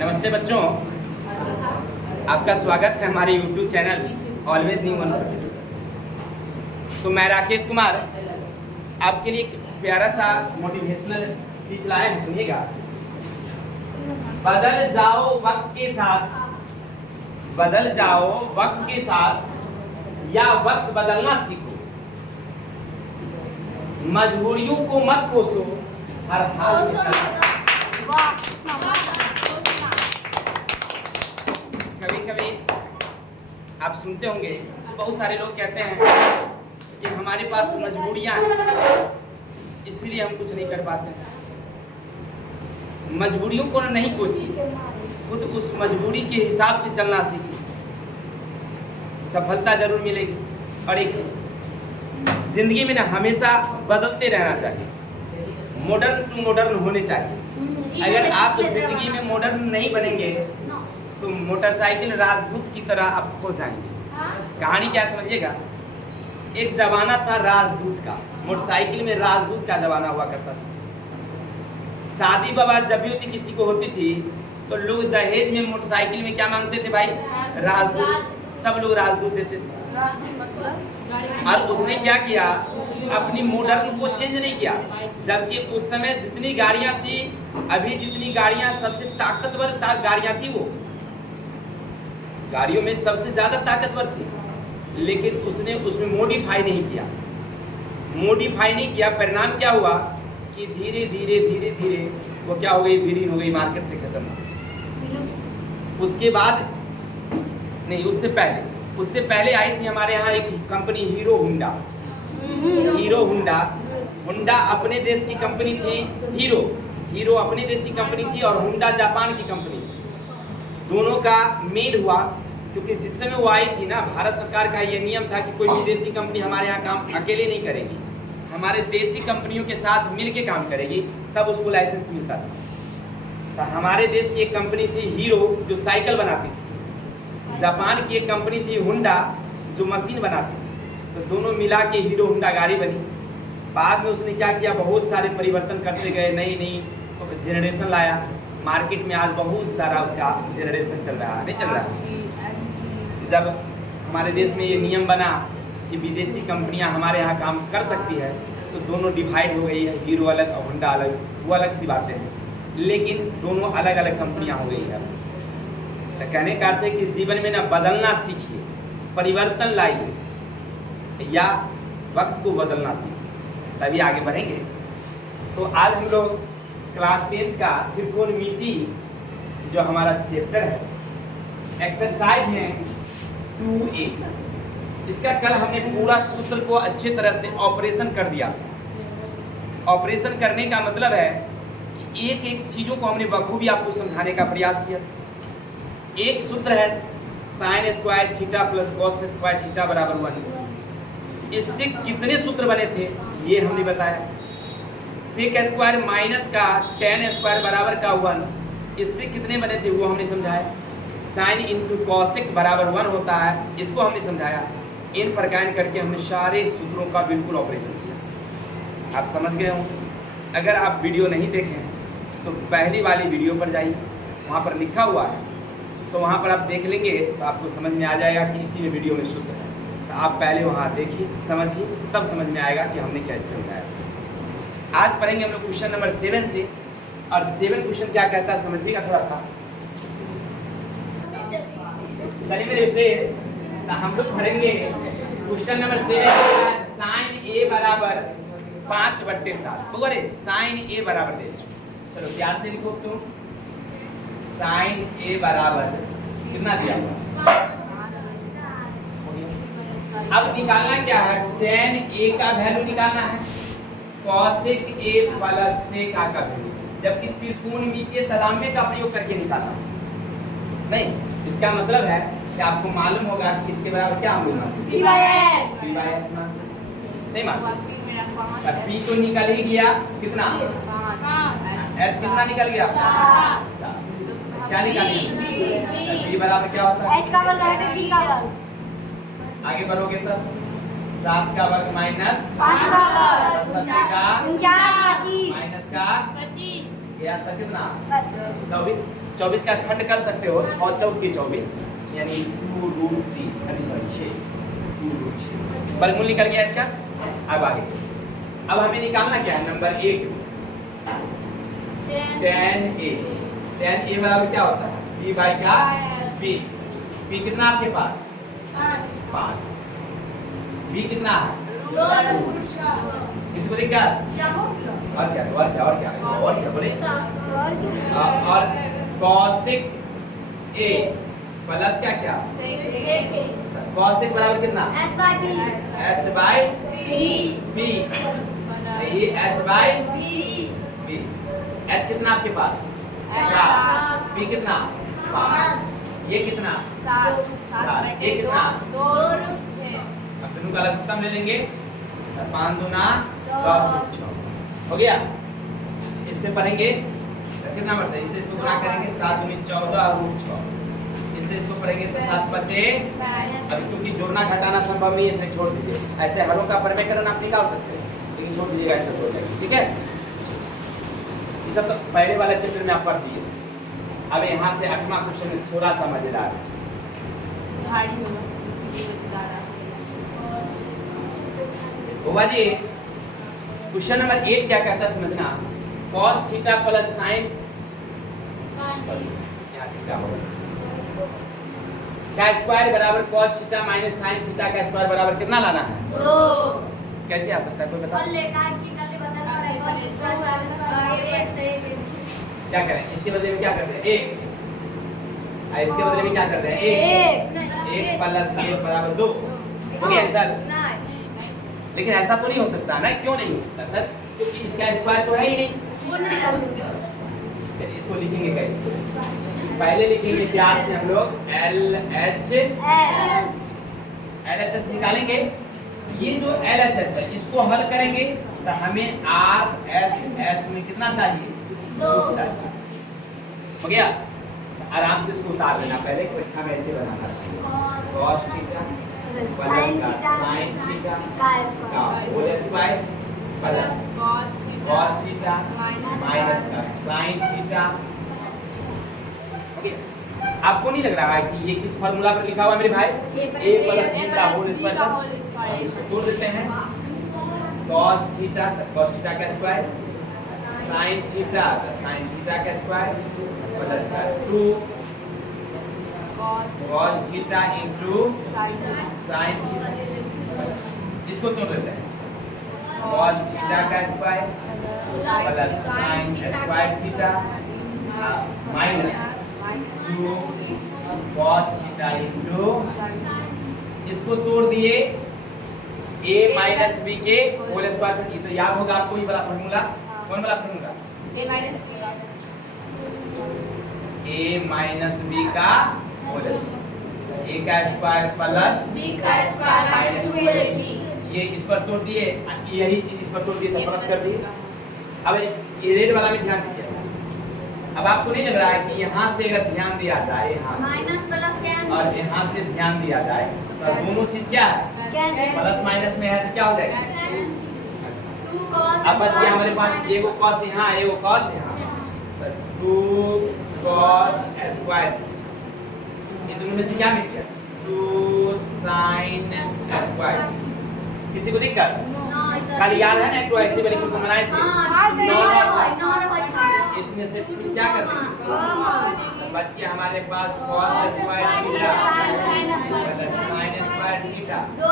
नमस्ते बच्चों, आपका स्वागत है हमारे YouTube चैनल ऑलवेज न्यू 142। तो मैं राकेश कुमार आपके लिए एक प्यारा सा मोटिवेशनल स्पीच लाए हैं, सुनिएगा। बदल जाओ वक्त के साथ, बदल जाओ वक्त के साथ, या वक्त बदलना सीखो। मजबूरियों को मत कोसो, हर हाल में चलो। कभी कभी आप सुनते होंगे, बहुत सारे लोग कहते हैं कि हमारे पास मजबूरियां हैं, इसलिए हम कुछ नहीं कर पाते। मजबूरियों को नहीं कोसी, खुद उस मजबूरी के हिसाब से चलना सीखिए, सफलता जरूर मिलेगी। और एक चीज, जिंदगी में ना हमेशा बदलते रहना चाहिए, मॉडर्न टू मॉडर्न होने चाहिए। अगर आप जिंदगी में मॉडर्न नहीं बनेंगे तो मोटरसाइकिल राजदूत की तरह आप खो जाएंगे। कहानी क्या समझिएगा, एक जमाना था राजदूत का, मोटरसाइकिल में राजदूत का जमाना हुआ करता था। शादी विवाह जब भी होती किसी को होती थी तो लोग दहेज में मोटरसाइकिल में क्या मांगते थे भाई? राजदूत। सब लोग राजदूत देते थे। और उसने क्या किया, अपनी मॉडर्न को चेंज नहीं किया। जबकि उस समय जितनी गाड़ियां थी, अभी जितनी गाड़ियां सबसे ताकतवर गाड़ियां थी, वो गाड़ियों में सबसे ज्यादा ताकतवर थी, लेकिन उसने उसमें मॉडिफाई नहीं किया। मॉडिफाई नहीं किया, परिणाम क्या हुआ कि धीरे धीरे धीरे धीरे वो क्या हो गई, विलीन हो गई, मार्केट से खत्म हो गई। उसके बाद नहीं, उससे पहले आई थी हमारे यहाँ एक company hero Honda. Hero Honda अपने देश की कंपनी थी। हीरो अपने देश की कंपनी थी और होंडा जापान की कंपनी थी। दोनों का मेल हुआ, क्योंकि जिस समय वो आई थी ना, भारत सरकार का ये नियम था कि कोई विदेशी कंपनी हमारे यहाँ काम अकेले नहीं करेगी, हमारे देसी कंपनियों के साथ मिल के काम करेगी, तब उसको लाइसेंस मिलता था। तो हमारे देश की एक कंपनी थी हीरो, जो साइकिल बनाती थी। जापान की एक कंपनी थी होंडा, जो मशीन बनाती थी। तो दोनों मिला के हीरो होंडा गाड़ी बनी। बाद में उसने क्या किया, बहुत सारे परिवर्तन करते गए, नई जनरेशन लाया। मार्केट में आज बहुत सारा उसका जनरेशन चल रहा है, नहीं चल रहा है। जब हमारे देश में ये नियम बना कि विदेशी कंपनियां हमारे यहाँ काम कर सकती है, तो दोनों डिवाइड हो गई है, हीरो अलग और होंडा अलग। वो अलग सी बातें हैं, लेकिन दोनों अलग अलग कंपनियां हो गई है। तो कहने का अर्थ है कि जीवन में ना बदलना सीखिए, परिवर्तन लाइए, या वक्त को बदलना सीखिए, तभी आगे बढ़ेंगे। तो आज हम लोग क्लास 10 का त्रिकोणमिति जो हमारा चैप्टर है, एक्सरसाइज है 2A। इसका कल हमने पूरा सूत्र को अच्छे तरह से ऑपरेशन कर दिया। ऑपरेशन करने का मतलब है कि एक एक चीजों को हमने बखूबी आपको समझाने का प्रयास किया। एक सूत्र है sin square theta plus cos square theta बराबर 1। इससे कितने सूत्र बने थे ये हमने बताया। सेक स्क्वायर माइनस का tan स्क्वायर बराबर का 1, इससे कितने बने थे वो हमने समझाया। साइन इंटू कॉसेक बराबर 1 होता है, इसको हमने समझाया। इन प्रकार करके हमने सारे सूत्रों का बिल्कुल ऑपरेशन किया। आप समझ गए हों। अगर आप वीडियो नहीं देखें तो पहली वाली वीडियो पर जाइए, वहाँ पर लिखा हुआ है, तो वहाँ पर आप देख लेंगे तो आपको समझ में आ जाएगा कि इसी में वीडियो में सूत्र है। तो आप पहले वहाँ देखिए, समझिए, तब समझ में आएगा कि हमने कैसे समझाया। आज पढ़ेंगे हम लोग क्वेश्चन नंबर 7 से। और 7 क्वेश्चन क्या कहता है समझिएगा थोड़ा सा। चलिए मेरे से हम लोग पढ़ेंगे क्वेश्चन नंबर 7। साइन ए बराबर 5/7। बोले साइन ए बराबर दे, चलो प्यार से लिखो क्यों। साइन ए बराबर कितना दिया हुआ, अब निकालना क्या है, tan a का वैल्यू निकालना है, cosec a plus sec a का वैल्यू, जबकि त्रिकोणमितीय तलाम्य का प्रयोग करके निकालना नहीं। इसका मतलब है कि आपको मालूम होगा कि इसके बराबर क्या होगा, नहीं मालूम। p तो निकल ही गया, कितना h कितना निकल गया, 7। क्या निकल गया, b बराबर क्या होता है, h का वर्ग है b का वर्ग। आगे बढ़ोगे तो 7 का वर्ग माइनस 5 का वर्ग, 7 का 49, माइनस का 25। गया था कितना 24 24 का खंड कर सकते हो 6 चौक के 24 यानी 2√3 6 2√6 वर्गमूल निकल गया इसका। अब आगे चलिए, अब हमें निकालना क्या है नंबर 1 tan a बराबर क्या होता है b बाई का b कितना आपके पास 5 b कितना है किसी को दिक्कत और क्या बोले और cosec a प्लस क्या cosec बराबर कितना h बाई b ये h बाई b h कितना आपके पास 7 b कितना 5 ये कितना 7 ये कितना 2 अब दोनों का लघुत्तम ले लेंगे 5 दूना 10 हो गया। इससे पढ़ेंगे कितना बढ़ता है, इससे इसको गुणा करेंगे 7 दूनी 14 और रूट 6 इससे इसको पढ़ेंगे तो 7 बचे। अब क्योंकि जोड़ना घटाना संभव नहीं है तो छोड़ दीजिए, ऐसे हरों का परिमेयकरण आप निकाल सकते हैं लेकिन छोड़ दीजिएगा ऐसे छोड़ देंगे, ठीक है। ये सब तो पहले वाले चैप्टर में आप पढ़ दिए। अब यहाँ से 8वां क्वेश्चन थोड़ा सा मजेदार होगा जी। क्वेश्चन नंबर 8 क्या कहता है समझना, cos थीटा प्लस sin का स्क्वायर बराबर cos theta minus sin theta का स्क्वायर बराबर कितना लाना है 2। कैसे आ सकता है कोई बता क्या करें, इसके बदले में क्या करते हैं 1 इसके बदले में क्या करते हैं 1 प्लस 1 बराबर 2 हो गया आंसर। लेकिन ऐसा तो नहीं हो सकता ना, क्यों नहीं हो सकता सर, क्योंकि इसका स्क्वायर तो है ही नहीं। चलिए इसको लिखेंगे कैसे, पहले लिखेंगे प्यार से हम लोग LHS निकालेंगे। ये जो LHS है इसको हल करेंगे तो हमें RHS में कितना चाहिए 2 चाहिए। हो गया, आराम से इसको उतार देना, पहले परीक्षा में ऐसे बनाना cos थीटा sin थीटा का whole square plus cos theta minus का sin थीटा। ओके, आपको नहीं लग रहा है कि ये किस फार्मूला पर लिखा हुआ है मेरे भाई, a प्लस c का होल स्क्वायर इसको तोड़ देते हैं cos थीटा का स्क्वायर sin थीटा का स्क्वायर प्लस का 2 cos theta into sin theta, इसको तोड़ देते हैं cos थीटा का square plus sin square theta minus 2 cos theta into, इसको तोड़ दिए a माइनस b के होल स्क्वायर। तो याद होगा आपको ये वाला फार्मूला, कौन वाला फार्मूला a माइनस b का होल a का स्क्वायर प्लस b का स्क्वायर माइनस 2ab। ये इस पर तोड़ दिए, यही चीज इस पर तोड़ दिए तो प्लस कर दिए। अब ये रेड वाला में ध्यान दीजिए। अब आपको नहीं लग रहा है कि यहाँ से अगर ध्यान दिया जाए यहाँ माइनस प्लस कैंसिल और यहाँ से ध्यान दिया जाए तो दोनों चीज क्या है प्लस माइनस में है तो क्या हो जाएगा। 2 cos अब बच गया हमारे पास एगो cos यहाँ एगो cos यहाँ, 2 cos स्क्वायर, ये दोनों में से क्या मिल गया 2 sin स्क्वायर। किसी को दिक्कत खाली याद है ना, तो ऐसे वाले क्वेश्चन बनाए थे इसमें से फिर क्या कर देंगे, बच गया हमारे पास cos square theta sin square theta, 2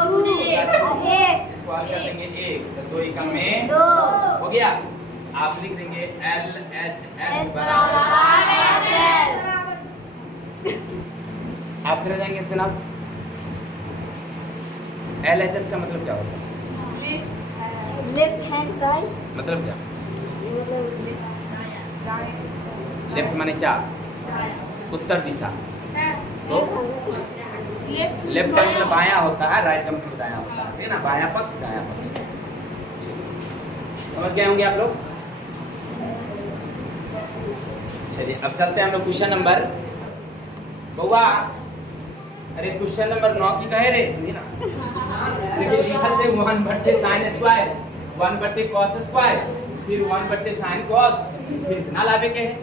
square कर देंगे 1 तो 2 एकम में 2 हो गया। आप लिख देंगे LHS बराबर RHS। आप फिर जाएंगे जनाब LHS का मतलब क्या होता है, लेफ्ट हैंड साइड मतलब क्या, लेफ्ट माने क्या उत्तर दिशा, तो लेफ्ट का मतलब बायां होता है, राइट का मतलब दायां होता है, ठीक है ना, बायां पक्ष दायां पक्ष। समझ गए होंगे आप लोग। चलिए अब चलते हैं हम लोग क्वेश्चन नंबर, बउआ अरे क्वेश्चन नंबर 9 की कहे रे सुनिए ना, देखिए लिखल से 1/sin स्क्वायर 1/cos स्क्वायर फिर 1 बट्टे साइन कॉस, फिर इतना लावे के है।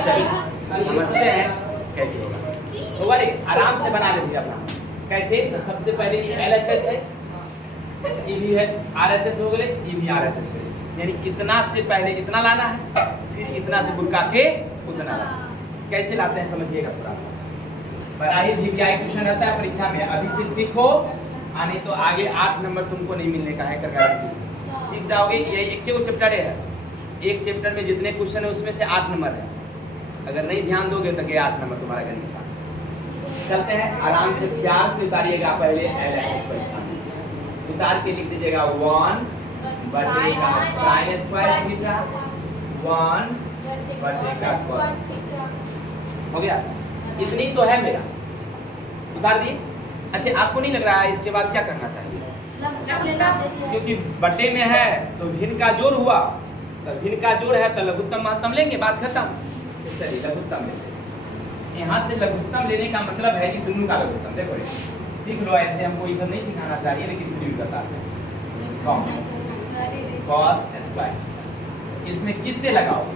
चलिए समझते हैं कैसे होगा। तो बारी आराम से बना लेंगे अपना। कैसे? तो सबसे पहले ये LHS है, ये भी है RHS हो गए, ये भी RHS हो गए। यानी इतना से पहले इतना लाना है, फिर इतना से गुड़का के उतना लाना। कैसे लाते हैं समझिएगा थोड़ा सा। बड़ा ही VVI क्वेश्चन रहता है परीक्षा में, अभी से सीखो, नहीं तो आगे 8 नंबर तुमको नहीं मिलने का है। कर गारंटी सीख जाओगे। ये एक चैप्टर है, एक चैप्टर में जितने क्वेश्चन है उसमें से 8 नंबर है। अगर नहीं ध्यान दोगे तो गया 8 नंबर तुम्हारा गणित का। चलते हैं आराम से, प्यार से उतारिएगा पहले LHS परीक्षा में। उतार के लिख दीजिएगा 1 बटे का साइन स्क्वायर थीटा, 1 बटे का कॉस। हो गया? इतनी तो है मेरा, उतार दिए। अच्छा आपको नहीं लग रहा है इसके बाद क्या करना चाहिए? क्योंकि बटे में है तो भिन्न का जोड़ हुआ, तो भिन्न का जोड़ है तो लघुत्तम महत्तम लेंगे, बात खत्म। चलिए लघुत्तम लेते हैं। यहाँ से लघुत्तम लेने का मतलब है कि दोनों का लघुत्तम। देखो सीख लो, ऐसे हमको ये सब नहीं सिखाना चाहिए, लेकिन फिर भी बताते हैं। कॉस स्क्वायर, इसमें किससे लगाओगे?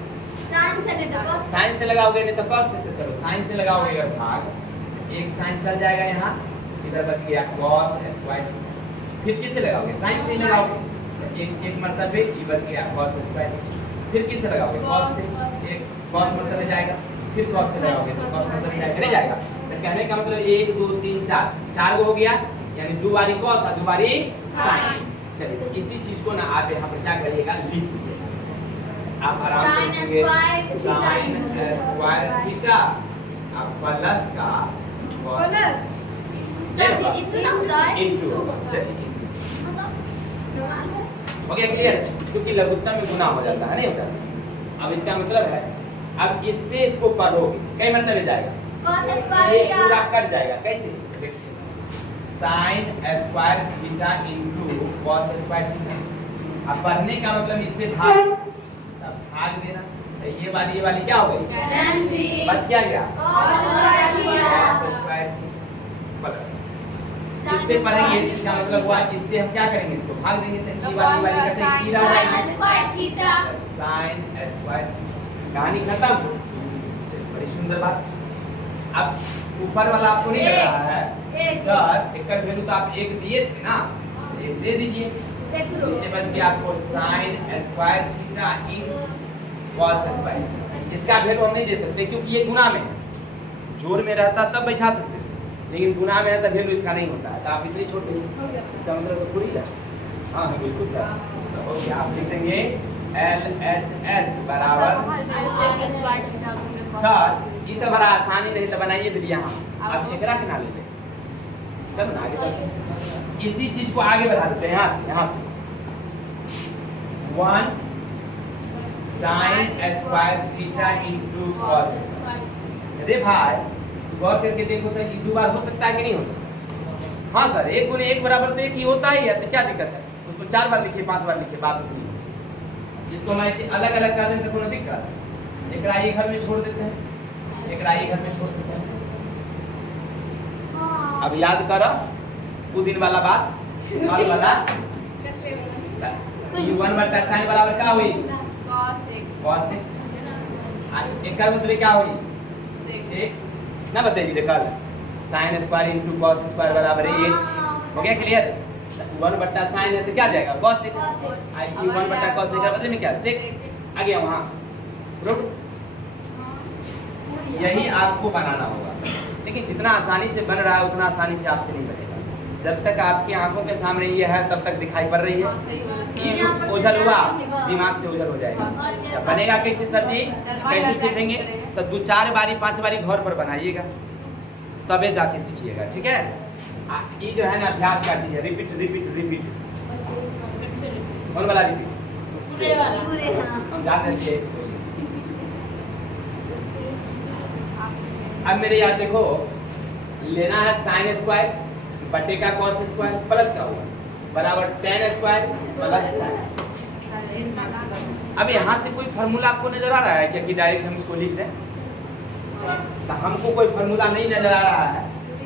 साइन से लगाओगे, नहीं तो कॉस से। तो चलो साइन से लगाओगे अगर भाग, एक साइन चल जाएगा यहाँ, इधर बच गया कॉस स्क्वायर। फिर किससे लगाओगे? साइन से ही लगाओगे, एक मरतबे ये बच गया कॉस स्क्वायर। फिर किससे लगाओगे? कॉस से, एक कॉस मरतबे जाएगा, फिर कॉस से लगाओगे तो कॉस मरतबे जाएगा। तो कहने का मतलब 1 2 3 4 4 गो हो गया, यानी 2 बारी कॉस और 2 बारी साइन। चलिए तो इसी चीज को ना आप यहाँ पर क्या करिएगा, लिख दीजिए। आप आराम से लिखिए साइन स्क्वायर थीटा अब प्लस का कॉस इनटू। चलिए हो गया क्लियर? क्योंकि लघुत्तम में गुना हो जाता है, नहीं होता। अब इसका मतलब है, अब इससे इसको पढ़ोगे कई मतलब में जाएगा, ये पूरा कट जाएगा। कैसे? Sine square theta into cos square theta. अब पढ़ने का मतलब इससे भाग, तब भाग देना। तो ये वाली क्या हो गई? बच क्या गया? Cos square plus. इससे पढ़ेंगे, इसका मतलब हुआ इससे हम क्या करेंगे, इसको भाग देंगे। तो ये वाली कैसे? Sine square. कहानी खत्म। बड़ी सुंदर बात। अब ऊपर वाला आपको नहीं लग रहा है सर, एक का वैल्यू तो आप 1 दिए थे ना, 1 दे दीजिए। नीचे बच गया आपको sine square theta in cos square. इसका वैल्यू हम नहीं दे सकते क्योंकि ये गुना में है। जोड़ में रहता तब बैठा सकते थे, लेकिन गुना में है तो वैल्यू इसका नहीं होता है। तो आप इतनी छोड़ दीजिए, इसका मतलब तो पूरी है। हाँ बिल्कुल सर। तो ओके, आप लिख देंगे LHS बराबर सर, ये तो बड़ा आसानी नहीं तो बनाइए दीदी यहाँ। अब एकरा के ना लेते, चलो ना आगे चलते। इसी चीज को आगे बढ़ा देते हैं यहाँ से 1 sine square theta into cos square. अरे भाई गौर करके देखो तो ये 2 बार हो सकता है कि नहीं हो सकता? हाँ सर, 1 गुने 1 बराबर तो 1 ही होता ही है, तो क्या दिक्कत है? उसको 4 बार लिखिए, 5 बार लिखिए, बात होती है। इसको मैं ऐसे अलग अलग कर दें तो कोई दिक्कत? एक राई घर में छोड़ देते हैं, एक राई घर में छोड़ देते हैं। अब याद करो वो दिन वाला बात, वाला 1 बटा साइन बराबर क्या हुई? कॉस से। एक का मतलब क्या हुई? सेक ना बताइए देखा, sine square into cos square बराबर 1। हो गया क्लियर? 1 बटा साइन है तो क्या जाएगा? कॉस सेक। आई 1 बटा कॉस सेक का मतलब में क्या? सेक आ गया वहां। रूट यही आपको बनाना होगा, लेकिन जितना आसानी से बन रहा है उतना आसानी से आपसे नहीं बनेगा। जब तक आपकी आंखों के सामने ये है तब तक दिखाई पड़ रही है। ये ओझल हुआ, दिमाग से ओझल हो जाएगा। जब बनेगा कैसे सर जी, कैसे सीखेंगे? तो 2-4 बारी 5 बारी घर पर बनाइएगा, तबे जाके सीखिएगा। ठीक है? ये जो है ना अभ्यास का चीज है, रिपीट रिपीट रिपीट। कौन वाला रिपीट? हम जाते थे। अब मेरे याद देखो, लेना है साइन स्क्वायर बटे का कॉस स्क्वायर प्लस का होगा बराबर tan स्क्वायर प्लस साइन। अब यहाँ से कोई फार्मूला आपको नजर आ रहा है क्या कि डायरेक्ट हम इसको लिख दें? तो हमको कोई फार्मूला नहीं नजर आ रहा है,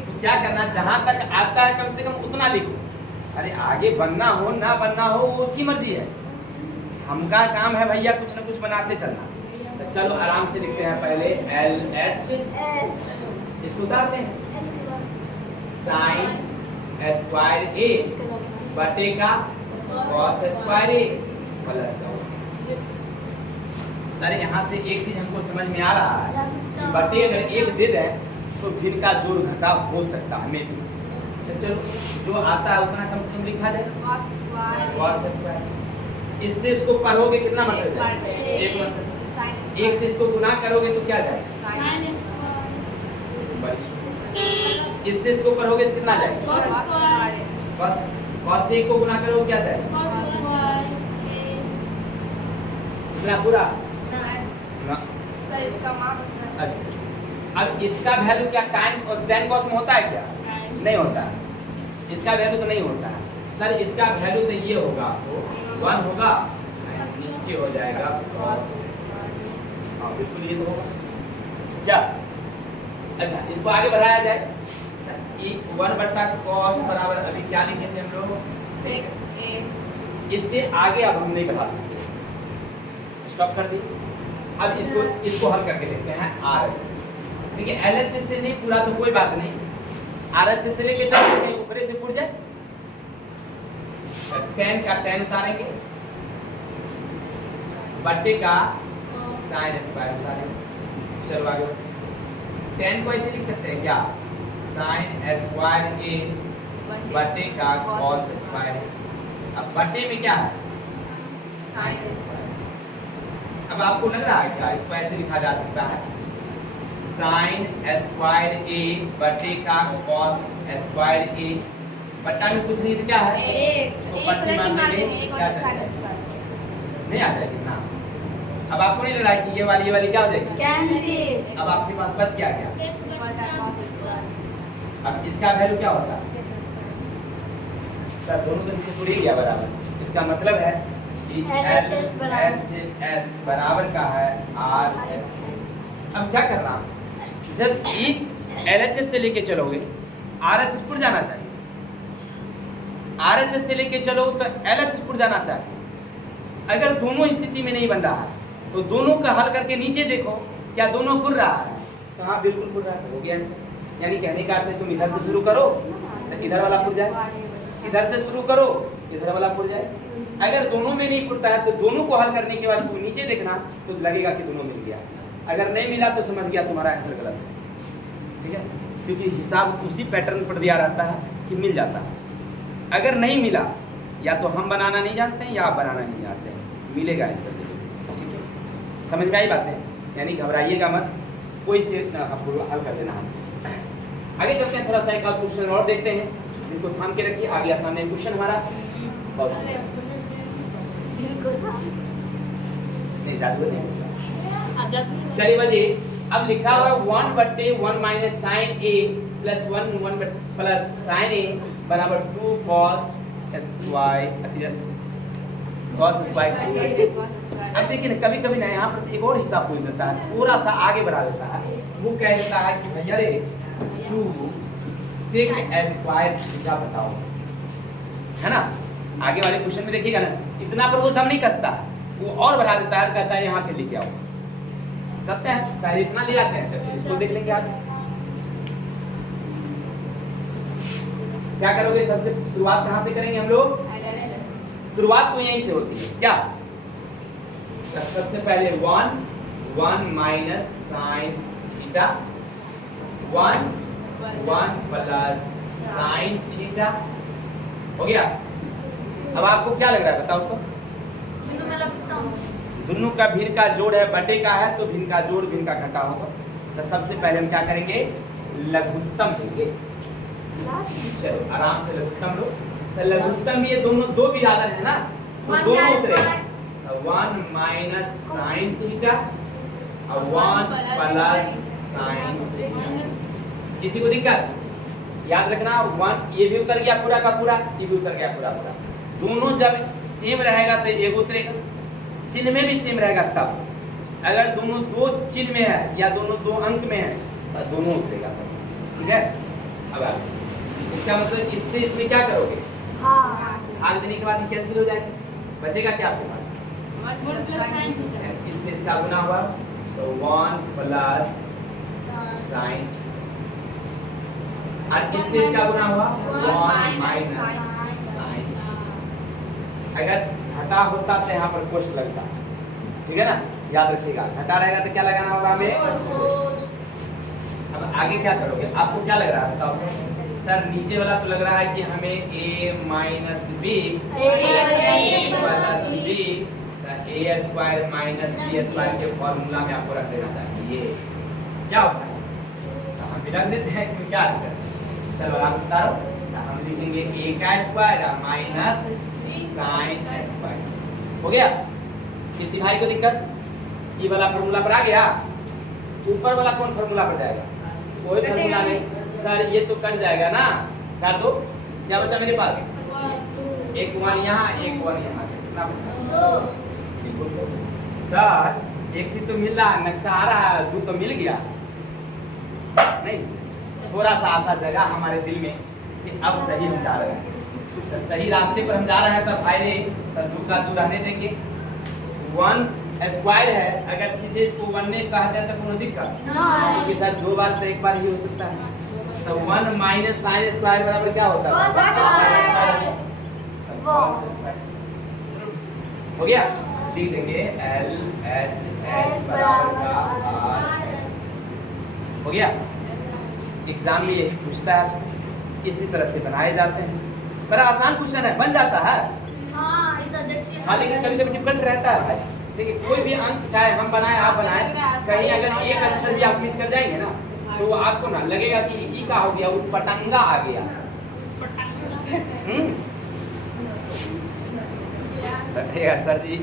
तो क्या करना, जहां तक आता है कम से कम उतना लिखो। अरे आगे बनना हो ना बनना हो वो उसकी मर्जी है, हमका काम है भैया कुछ ना कुछ बनाते चलना। तो चलो आराम से लिखते हैं पहले LH, इसको उतारते हैं साइन स्क्वायर ए बटे का कॉस स्क्वायर ए प्लस का। सर यहाँ से एक चीज हमको समझ में आ रहा है कि बटे अगर एक दे दें तो भिन्न का जोड़ घटा हो सकता है मे भी। तो चलो जो आता है उतना कम से कम लिखा जाए कॉस स्क्वायर। इससे इसको पढ़ोगे कितना मतलब जाए? एक मतलब। एक से इसको गुना करोगे तो क्या जाएगा? इससे इसको पढ़ोगे तो कितना जाएगा? कॉस से एक को गुना करोगे क्या जाएगा? इतना पूरा ना। अच्छा अब इसका वैल्यू क्या tan और tan cos में होता है क्या? नहीं होता है। इसका वैल्यू तो नहीं होता है सर। इसका वैल्यू तो ये होगा 1 होगा, नीचे हो जाएगा cos। हाँ बिल्कुल ये तो होगा क्या? अच्छा इसको आगे बढ़ाया जाए। 1 बटा cos बराबर अभी क्या लिखे थे हम लोग? sec a। इससे आगे अब हम नहीं बढ़ा सकते, स्टॉप कर दी। अब इसको हल करके देखते हैं RHS। देखिए LHS से नहीं पूरा तो कोई बात नहीं, RHS से लेके चलते हैं ऊपर से पूछ जाए। tan का tan उतारेंगे बटे का sin स्क्वायर उतारेंगे। चलो आगे tan को ऐसे लिख सकते हैं क्या? sin स्क्वायर a बटे का cos स्क्वायर। अब बटे में क्या है? sin square. अब आपको लग रहा है क्या इसको ऐसे लिखा जा सकता है? sin स्क्वायर a बटे का cos स्क्वायर a। बट्टा में कुछ नहीं तो क्या है? तो बट्टी मार देंगे क्या करेंगे? नहीं आ जाएगी ना। अब आपको नहीं लग रहा है कि ये वाली क्या हो जाएगी? कैंसिल। अब आपके पास बच क्या गया? अब इसका वैल्यू क्या होता है? सर दोनों तरफ से पूरी गया बराबर। इसका मतलब है कि LHS बराबर का है RHS। अब क्या करना? जब एक LHS से लेके चलोगे RHS पुर जाना चाहिए, RHS से लेके चलो तो LHS पुर जाना चाहिए। अगर दोनों स्थिति में नहीं बन रहा है तो दोनों का हल करके नीचे देखो क्या दोनों पुर रहा है? तो हाँ बिल्कुल पुर रहा है, हो गया आंसर। यानी कहने का अर्थ है तुम इधर से शुरू करो तो इधर वाला पुर जाए, इधर से शुरू करो इधर वाला पुर जाए। अगर दोनों में नहीं पुरता है तो दोनों को हल करने के बाद तुम नीचे देखना तो लगेगा कि दोनों मिल गया। अगर नहीं मिला तो समझ गया तुम्हारा आंसर गलत है, ठीक है? क्योंकि हिसाब उसी पैटर्न पर दिया रहता है कि मिल जाता है। अगर नहीं मिला या तो हम बनाना नहीं जानते हैं या आप बनाना नहीं जानते हैं, मिलेगा आंसर जरूर, ठीक है? समझ में आई बातें? यानी घबराइएगा मत, कोई से आपको हल कर देना है। आगे चलते हैं, थोड़ा सा एक क्वेश्चन और देखते हैं, इनको थाम के रखिए। आगे सामने क्वेश्चन हमारा नहीं जादू नहीं। चलिए बजे अब लिखा हुआ 1 बटे 1 माइनस साइन ए प्लस 1 प्लस साइन ए बराबर 2 cos स्क्वायर cos स्क्वायर। अब देखिए ना कभी कभी ना यहाँ पर से एक और हिसाब पूछ देता है, थोड़ा सा आगे बढ़ा देता है। वो कह देता है कि भैया रे 2 sec स्क्वायर थीटा बताओ, है ना? आगे वाले क्वेश्चन में देखिएगा ना इतना पर वो दम नहीं कसता, वो और बढ़ा देता है, कहता है यहाँ पे लेके आओ। चलते हैं पहले इतना ले आते हैं फिर इसको देख लेंगे आगे क्या करोगे। सबसे शुरुआत कहाँ से करेंगे हम लोग? शुरुआत तो यहीं से होती है क्या? सबसे पहले 1 minus sine theta 1 plus sine theta हो गया। अब आपको क्या लग रहा है बताओ तो? दोनों का भिन्न का जोड़ है, बटे का है तो भिन्न का जोड़ भिन्न का घटा होगा। तो सबसे पहले हम क्या करेंगे? लघुत्तम लेंगे। चलो आराम से लघुत्तम लो। तो लघुत्तम ये दोनों दो बिरादर है ना, तो दोनों उतरेगा। 1 माइनस साइन थीटा और 1 प्लस साइन थीटा। किसी को दिक्कत? याद रखना 1 ये भी उतर गया पूरा का पूरा, ये भी उतर गया पूरा पूरा। दोनों जब सेम रहेगा तो एक उतरेगा, चिन्ह में भी सेम रहेगा तब। अगर दोनों दो चिन्ह में है या दोनों दो अंक में है तो दोनों उतरेगा, ठीक है? अब इसका मतलब इससे इसमें क्या करोगे? भाग देने के बाद कैंसिल हो जाएगा, बचेगा क्या आपके पास? इससे इसका गुना हुआ तो 1 प्लस साइन, और इससे इसका गुना हुआ 1 माइनस साइन। अगर घटा होता तो यहाँ पर कोष्ट लगता, ठीक है ना, याद रखिएगा। घटा रहेगा तो क्या लगाना होगा हमें। अब आगे क्या करोगे, आपको क्या लग रहा है बताओ सर? नीचे वाला तो लग रहा है कि हमें a minus b plus b a square minus b square के फॉर्मूला में आपको रख देना चाहिए। ये क्या होता है, तो हम भी रख देते हैं, इसमें क्या है। चलो आप बता रहे हो, हम लिखेंगे a का स्क्वायर माइनस साइन स्क्वायर। हो गया? किसी भाई को दिक्कत? ये वाला फॉर्मूला पर आ गया, ऊपर वाला कौन फॉर्मूला पर जाएगा? कोई फॉर्मूला नहीं सर, ये तो कट जाएगा ना, कर दो। क्या बचा मेरे पास? एक 1 यहाँ, एक 1 यहाँ, कितना बचा? 2। बिल्कुल सर, एक चीज तो मिल रहा है, नक्शा आ रहा है, 2 तो मिल गया नहीं। थोड़ा सा आशा जगा हमारे दिल में कि अब सही हम जा रहे हैं, तो सही रास्ते पर हम जा रहे हैं। तब भाई ने 2 का 2 रहने देंगे। 1 स्क्वायर है, अगर सीधे इसको 1 ने कहा जाए तो कोनो दिक्कत क्योंकि सर 2 बार से एक बार ही हो सकता है। तो 1 माइनस साइन स्क्वायर बराबर क्या होता है? हो गया? लिख देंगे L H S बराबर का R। हो गया? एग्जाम में यही पूछता है आपसे, इसी तरह से बनाए जाते हैं। बड़ा आसान क्वेश्चन है, बन जाता है। हाँ, लेकिन कभी कभी डिफिकल्ट रहता है भाई। देखिए कोई भी अंक चाहे हम बनाए आप बनाए, कहीं अगर एक अक्षर भी आप मिस कर जाएंगे ना तो आपको ना लगेगा कि ई का हो गया, पतंगा आ गया। सर जी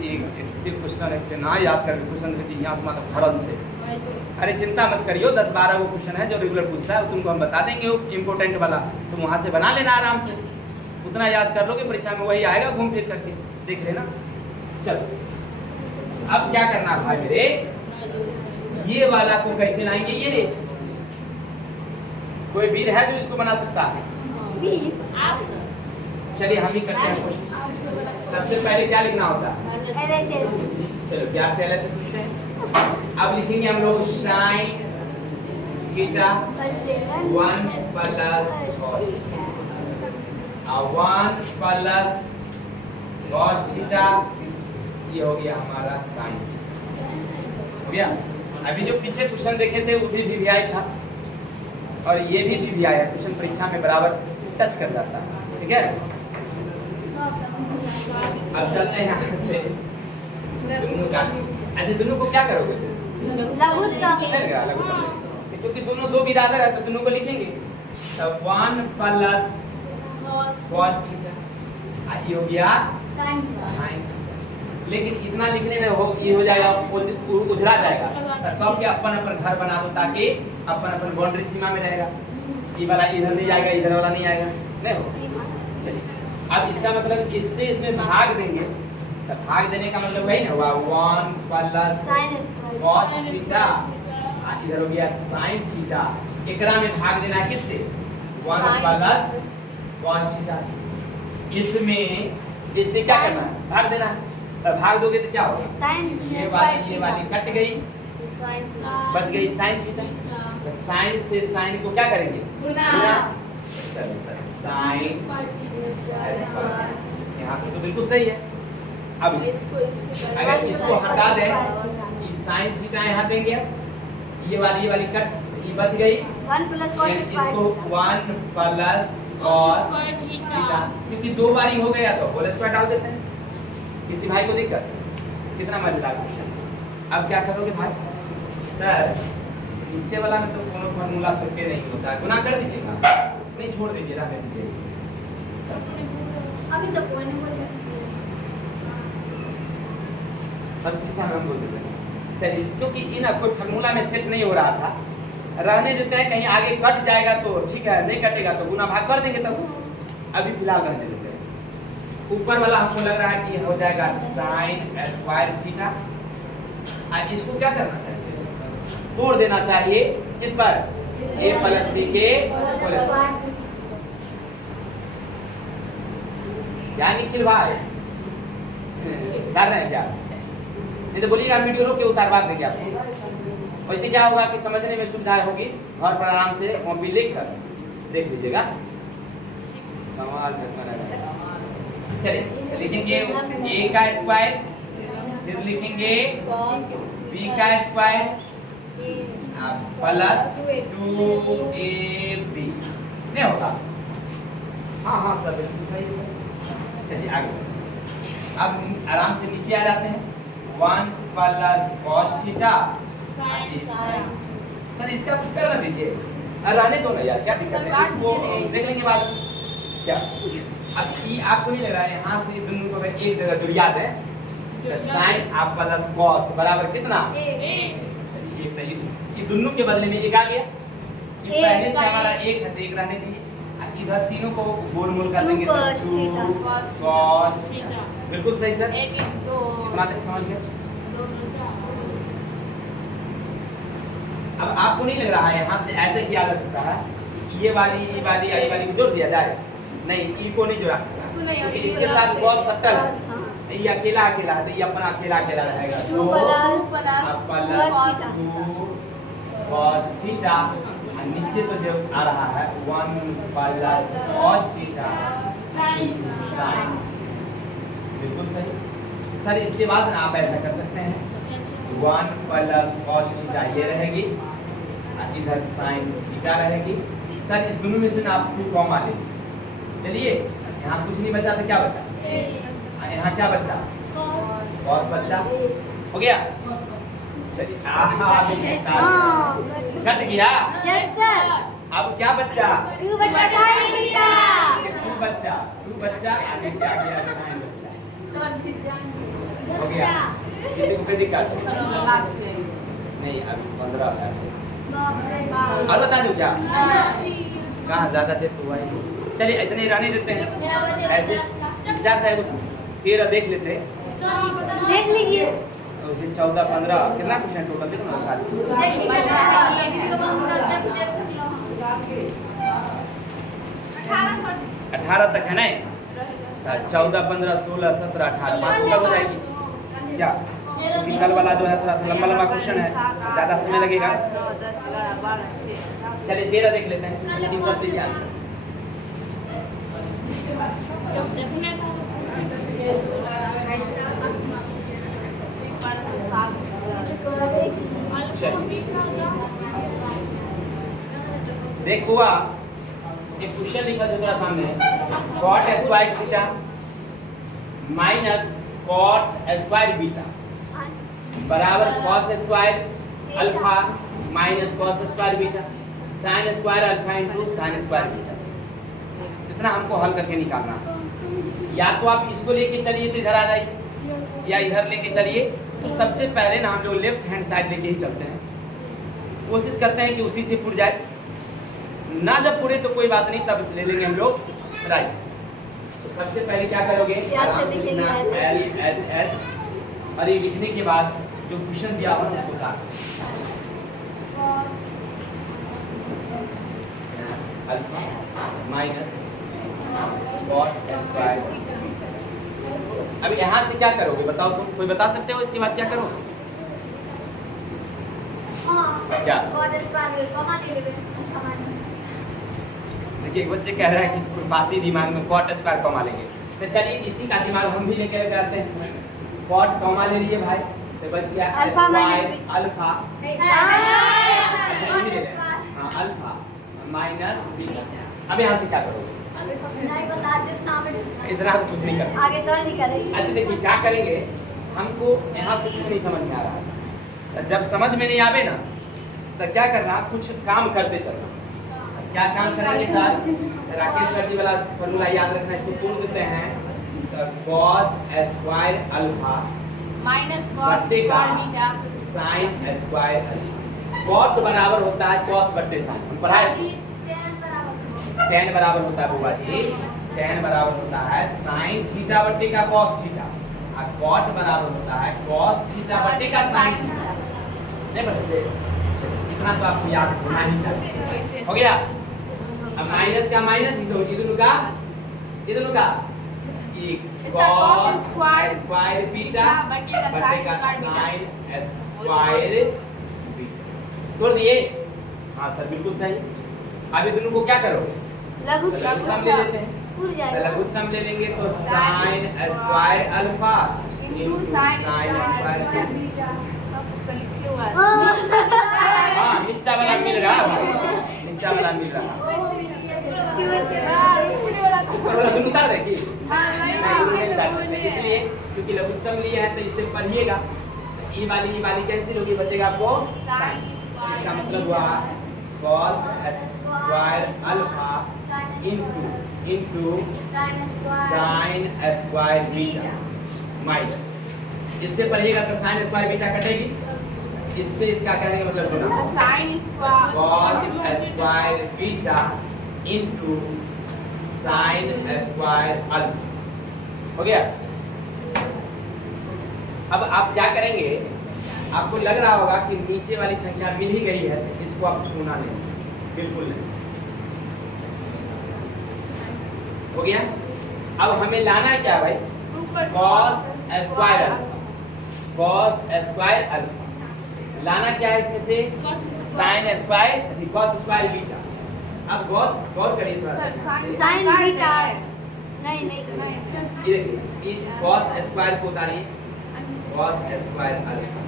क्वेश्चन है ना, याद कर क्वेश्चन यहाँ फरन से। अरे चिंता मत करियो, 10-12 वो क्वेश्चन है जो रेगुलर पूछता है, तुमको हम बता देंगे वो इम्पोर्टेंट वाला, तुम वहाँ से बना लेना आराम से। उतना याद कर लोगे, परीक्षा में वही आएगा घूम फिर करके, देख लेना। चलो अब क्या करना भाई मेरे, ये वाला को कैसे लाएंगे? ये रे, कोई वीर है जो इसको बना सकता है? चलिए हम ही करते हैं कोशिश। सबसे पहले क्या लिखना होता है? चलो प्यार से LHS लिखते हैं। अब लिखेंगे हम लोग sine theta 1 plus 1 plus cos theta, ये हो गया हमारा साइन। हो गया? अभी जो पीछे क्वेश्चन देखे थे वो भी VVI था और ये भी VVI है, क्वेश्चन परीक्षा में बराबर टच कर जाता है। ठीक है, अब चलते हैं यहाँ से दोनों का। अच्छा दोनों को क्या करोगे? क्योंकि दोनों 2 बिरादर है तो दोनों को लिखेंगे। तो 1 प्लस cos थीटा, ये हो गया साइन। लेकिन इतना लिखने में ये हो जाएगा, उजरा जाएगा। तो सबके अपन अपन घर बना दो ताकि अपन अपन बाउंड्री सीमा में रहेगा। ये वाला इधर नहीं जाएगा, इधर वाला नहीं आएगा, नहीं हो। चलिए अब इसका मतलब इससे इसमें भाग देंगे, तो भाग देने का मतलब वही ना हुआ 1 प्लस cos थीटा, इधर हो गया साइन थीटा। एकरा में भाग देना है किससे? 1 प्लस cos थीटा से। इसमें इससे क्या करना है? भाग देना है। तो भाग दोगे तो क्या होगा? ये वाली कट गई, बच गई साइन थीटा। तो साइन से साइन को क्या करेंगे? गुना। साइन यहाँ पे तो बिल्कुल सही है। अब अगर इसको हटा दें, साइन थीटा यहाँ देंगे, ये वाली कट, ये बच गई 1 प्लस cos इसको 1 प्लस cos थीटा, क्योंकि 2 बारी हो गया तो होल स्क्वायर डाल देते हैं। किसी भाई को दिक्कत? कितना मजेदार क्वेश्चन। अब क्या करोगे भाई? सर नीचे वाला में तो कोनो फार्मूला सबके नहीं होता है, गुना कर दीजिएगा, नहीं छोड़ दीजिए, रहने दीजिए। अभी तक कोई नहीं बोला, सब किसान हम बोल देते हैं। चलिए क्योंकि इन कोई फार्मूला में सेट नहीं हो रहा था, रहने देते हैं, कहीं आगे कट जाएगा तो ठीक है, नहीं कटेगा तो गुना भाग कर देंगे। तब अभी फिलहाल रहने देते हैं। ऊपर वाला हमको लग रहा है कि हो जाएगा साइन स्क्वायर थीटा। इसको क्या करना चाहिए? तोड़ देना चाहिए किस पर? a प्लस b के होल स्क्वायर। क्या निखिल भाई कर रहे हैं क्या? नहीं तो बोलिएगा वीडियो रोक के उतारवा देंगे आपको। वैसे क्या होगा कि समझने में सुविधा होगी, घर पर आराम से कॉपी लिख कर देख लीजिएगा। कमाल करना। चलिए लिखेंगे a का स्क्वायर, फिर लिखेंगे b का स्क्वायर प्लस 2ab नहीं होगा। हाँ हाँ सर बिल्कुल सही सर। चलिए आगे अब आराम से नीचे आ जाते हैं। 1 प्लस कॉस थीटा सर इसका कुछ करना दीजिए, रहने दो ना यार, क्या दिक्कत है, इसको देख लेंगे बाद में। क्या अब ये आपको नहीं लग रहा है यहाँ से दोनों को अगर एक जगह जुड़ याद है तो साइन आप प्लस कॉस बराबर कितना चलिए ये दोनों के बदले में एक आ गया। ये पहले से हमारा एक है तो एक रहने दीजिए, इधर तीनों को गोल मोल कर देंगे तो 2 cos थीटा बिल्कुल सही सर। कितना तक समझ गए? अब आपको नहीं लग रहा है यहाँ से ऐसे किया जा सकता है, ये वाली जोड़ दिया जाए? नहीं, ई को नहीं जोड़ा सकता क्योंकि इसके साथ cos सटल है, ये अकेला है तो ये अपना अकेला रहेगा। 2 प्लस cos थीटा और नीचे तो जो आ रहा है 1 प्लस cos थीटा sin बिल्कुल सही सर। इसके बाद ना आप ऐसा कर सकते हैं 1 प्लस cos थीटा ये रहेगी और इधर sin थीटा रहेगी। सर इस दोनों में से ना आप 2 कॉमा ले, चलिए यहाँ कुछ नहीं बचा तो क्या बचा, यहाँ क्या बचा cos बचा, हो गया। चलिए कट गया। Yes sir. अब क्या बचा 2 बटा sin थीटा। 2 बच्चा आगे क्या गया sin बच्चा, हो गया। किसी को कोई दिक्कत नहीं? अभी 15 है और बता दूं क्या कहाँ ज्यादा थे तो हुआ ही। चलिए इतने रहने देते हैं, ऐसे ज्यादा है 13 देख लेते हैं, देख लीजिए। उसे 14 15 कितना क्वेश्चन टोटल देखो ना सारे 18 तक है ना। 14 15 16 17 18 5 ऊपर हो जाएगी क्या? कल वाला जो है थोड़ा सा लंबा क्वेश्चन है, ज़्यादा समय लगेगा। चलिए 13 देख लेते हैं, 300 लीजिए। देख हुआ एक क्वेश्चन लिखा जो तेरा सामने है, cot square theta minus cot square beta बराबर cos square alpha minus cos square beta sin square alpha into sin square beta. इतना हमको हल करके निकालना है। या तो आप इसको लेके चलिए तो इधर आ जाइए, या इधर लेके चलिए। तो सबसे पहले ना हम लोग लेफ्ट हैंड साइड लेके ही चलते हैं, कोशिश करते हैं कि उसी से पुर जाए ना। जब पुरे तो कोई बात नहीं, तब ले लेंगे हम लोग राइट। तो सबसे पहले क्या करोगे, LHS और ये लिखने के बाद जो क्वेश्चन दिया हुआ उसको काट अल्फा माइनस cot स्क्वायर। अब यहाँ से क्या करोगे बताओ, तुम कोई बता सकते हो? इसके बाद क्या करोगे? क्या देखिए एक बच्चे कह रहे हैं कि कोई बात ही दिमाग में cot स्क्वायर कॉमा लेंगे, तो चलिए इसी का दिमाग हम भी लेकर आते हैं। cot कॉमा ले लिए भाई, तो बच गया अल्फा माइनस अल्फा, हाँ अल्फा माइनस बीटा। अब यहाँ से क्या करोगे? इतना तो कुछ नहीं करना, आगे सर जी करेंगे। अच्छा देखिए क्या करेंगे, हमको यहाँ से कुछ नहीं समझ में आ रहा है। जब समझ में नहीं आवे ना तो क्या करना, कुछ काम करते चलना। क्या काम करेंगे सर? राकेश सर जी वाला फॉर्मूला याद रखना, इसको पूर्ण देते हैं cos square alpha minus cot square beta sin square. cot बराबर होता है cos बट्टे sin, हम पढ़ाए। tan बराबर होता है बुआ जी, tan बराबर होता है sin थीटा बट्टे का cos थीटा, और cot बराबर होता है cos थीटा बट्टे का sin थीटा। नहीं बच्चे इतना तो आपको याद होना ही चाहिए। हो गया। अब माइनस का माइनस, ये दोनों का इसका cos स्क्वायर स्क्वायर बीटा बटे का बटे का sin साइन स्क्वायर बीटा। छोड़ दिए? हाँ सर बिल्कुल सही। अभी दोनों को क्या करो? लघुत्तम ले लेते हैं। लघुत्तम ले लेंगे तो sine square alpha into sin square beta सब कुछ लिखे हुआ है। हाँ नीचा वाला मिल रहा, नीचा वाला मिल रहा। ऊपर वाला दोनों उतार दे कि? नहीं उतार सकते, इसलिए क्योंकि लघुत्तम लिया है तो इससे पढ़िएगा। ये वाली कैंसिल होगी, बचेगा आपको साइन। इसका मतलब हुआ cos square alpha into sine square beta minus, इससे पढ़िएगा तो साइन स्क्वायर बीटा कटेगी, इससे इसका कहने का मतलब गुना तो sin square cos square beta into sine square alpha. हो गया? अब आप क्या करेंगे, आपको लग रहा होगा कि नीचे वाली संख्या मिल ही गई है, इसको आप छूना नहीं, बिल्कुल नहीं। हो गया? अब हमें लाना है क्या भाई? cos square alpha, cos square alpha लाना क्या है इसमें से? sin square cos square beta. अब गौर करिए थोड़ा सा। sin बीटा नहीं ये देखिए, cos स्क्वायर को उतारिए, cos स्क्वायर अल्फा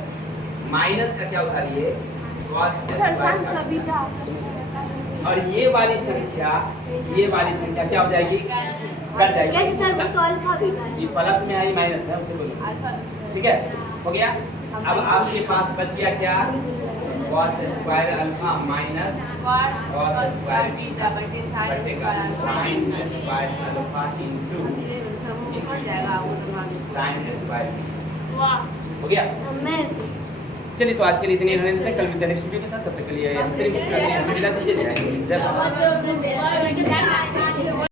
माइनस का क्या उतारिए? cos square alpha. और ये वाली संख्या क्या हो जाएगी? कट जाएगी। कैसे सर? वो तो अल्फा बीटा है। ये प्लस में है, माइनस में है, उसे बोलो। ठीक है, हो गया? अब आपके पास बच गया क्या? cos square alpha minus cos square beta बटे का sin square alpha into sin square beta. हो गया? चलिए तो आज के लिए इतने ही रहने देते हैं, कल मिलते हैं नेक्स्ट वीडियो के साथ। तब तक के लिए मिला दीजिए। जय बाबा।